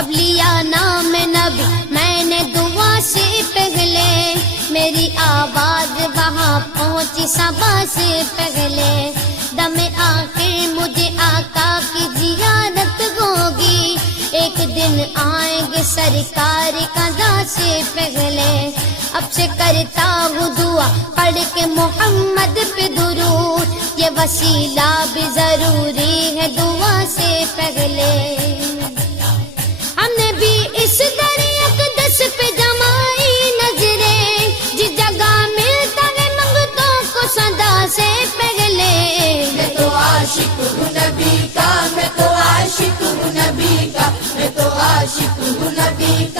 جب لیا نام نبی میں نے دعا سے پہلے، میری آواز وہاں پہنچی صبا سے پہلے، دم آخر مجھے آقا کی زیارت ہوگی، ایک دن آئیں گے سرکار قضا سے پہلے، اب سے کرتا ہوں دعا پڑھ کے محمد پہ درود، یہ وسیلہ بھی ضروری ہے دعا سے پہلے۔ ہم نے بھی اس در اقدس پہ جمائی نظریں، جس جگہ ملتا ہے منگتوں کو صدا سے پہلے، میں تو عاشق ہوں نبی کا، میں تو عاشق ہوں نبی کا، میں تو عاشق ہوں نبی کا۔